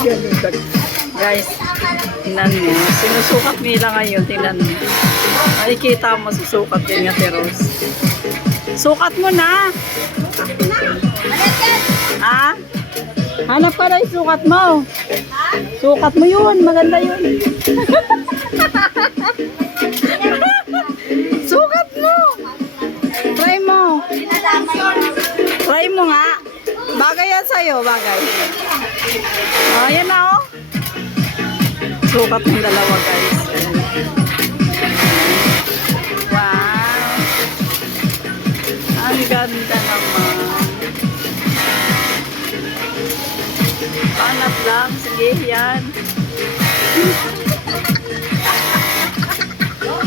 Guys, tingnan mo. Sinusukat nila ngayon. Tingnan mo. Makikita mo, susukat din nga Rose. Sukat mo na. Ha? Hanap ka na yung sukat mo. Sukat mo yun. Maganda yun. Sukat mo. Try mo. Try mo nga. Bagay yan sa'yo. Bagay. Oh, yan na oh. Sukat ng dalawa guys. Wow. Ang ganda naman. Hanap lang. Sige, yan.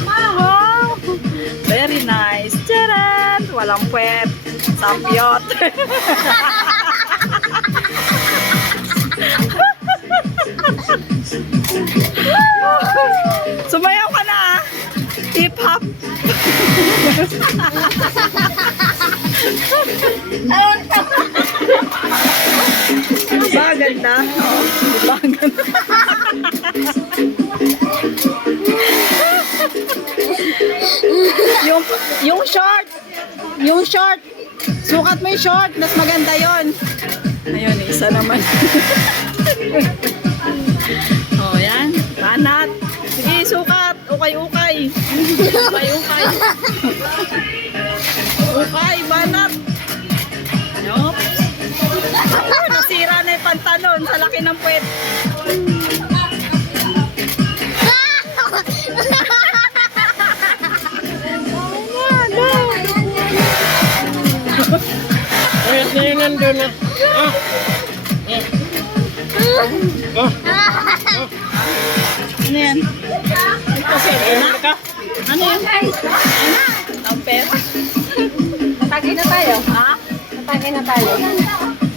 Wow. Very nice. Tcharan! Walang puwet. Sampyot. Sumayaw ka na ah. Hip hop. Baganda. Oh, baganda. yung short. Yung short. Sukat mo yung short. Mas maganda yon. Ayun, isa naman. Oh, yan. Banat. Sige, sukat. Ukay-ukay. Ukay-ukay. Ukay, banat. Yup. Oh, nasira na yung pantalon sa laki ng puwet. Ayos na yun nandun na. Ano yan? Ayun ka. Ano yan? Ang pera. Natagay na tayo. Ha? Natagay na tayo.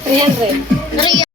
300.